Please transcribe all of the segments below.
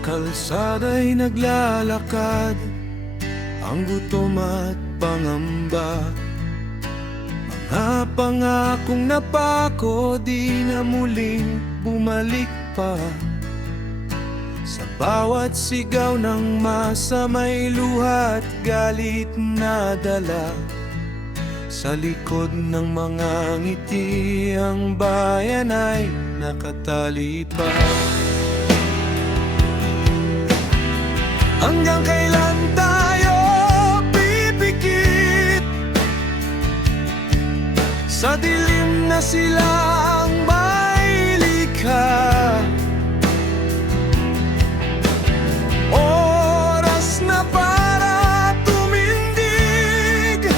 kalsada'y naglalakad, ang gutom at pangamba. Mga pangakong napako, di na muling bumalik pa. Sa bawat sigaw ng masa, may luha at galit na dala. Sa likod ng mga ngiti, ang bayan ay nakatali pa. Hanggang kailan tayo pipikit sa dilim na silang may likha? Oras na para tumindig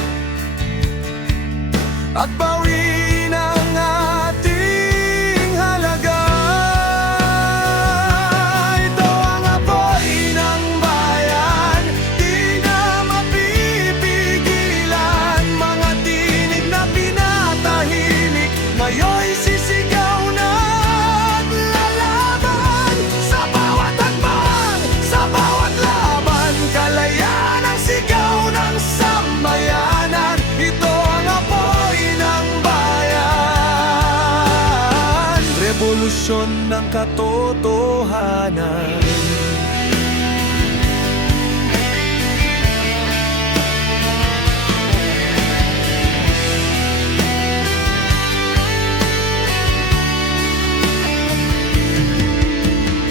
at bawiin ang ating halaga. Ito ang apoy ng bayan, di na mapipigilan. Mga tinig na pinatahimik, ngayon'y sisigaw na at lalaban. Sa bawat hakbang, sa bawat laban, kalayaan ang sigaw ng sambayanan. Ito ang apoy ng bayan, revolusyon ng katotohanan.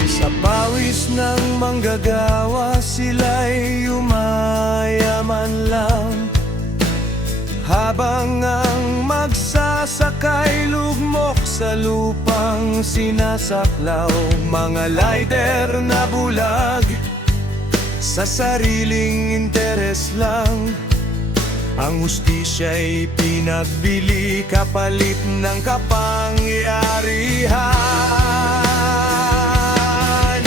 Sa pawis ng manggagawa, sila'y umayaman lang, habang ang magsasakay lugmok sa lupang sinasaklaw. Mga lighter na bulag, sa sariling interes lang, ang hustisya'y pinagbili kapalit ng kapangyarihan.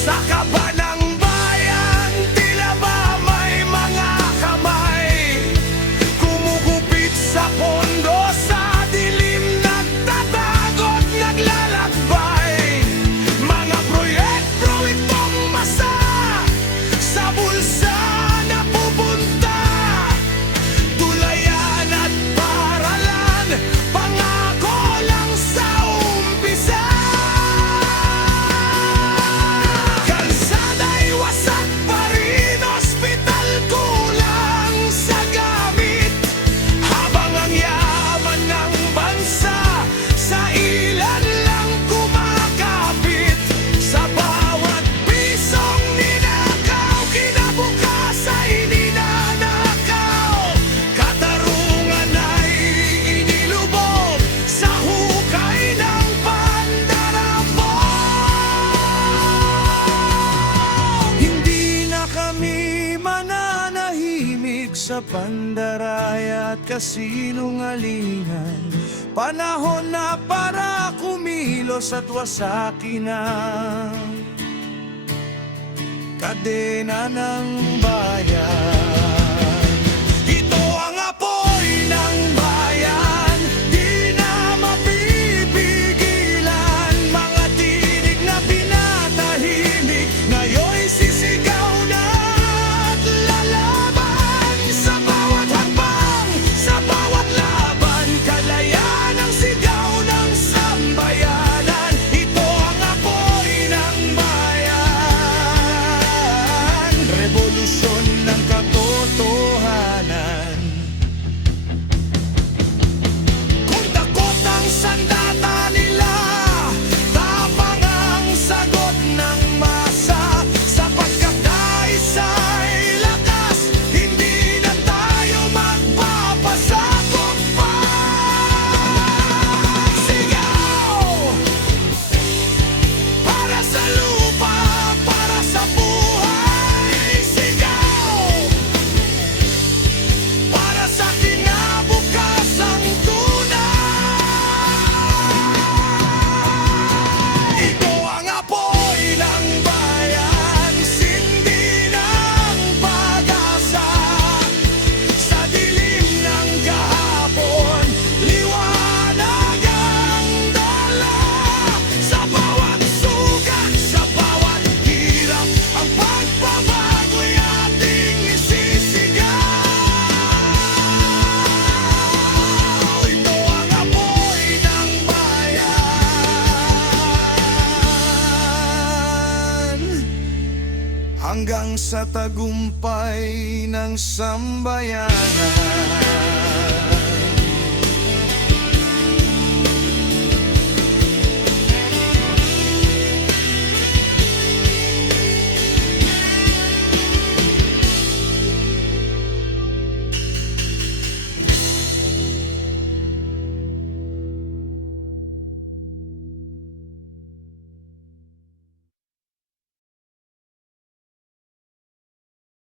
Sa kaba ng bayan, tila ba may mga kamay kumugupit sa pondo, sa dilim nagtatagot, naglalakbay. Mga proyekto itong masa, sa bulsa na pupunta. Tulayan at paralan, pangako lang sa umpisa. Kalsada'y wasak pa rin, ospital kulang sa gamit, habang ang yaman ng bansa sa ilan lang kumakapit. Sa bawat pisong ninakaw, kinabukasan ninanakaw. Katarungan ay inilubog sa hukay ng pandarabong. Hindi na kami mananahimik sa pandaraya at kasinungalingan. Panahon na para kumilos at wasakin ang kadena ng bayan. Ito ang apoy ng bayan, di na mapipigilan. Mga tinig na pinatahimik, ngayon'y sisigaw na at lalaban. Sa bawat hakbang, sa bawat laban, kalayaan ang sigaw ng sambayanan. Ito ang apoy ng bayan, revolusyon ng hanggang sa tagumpay ng sambayanan.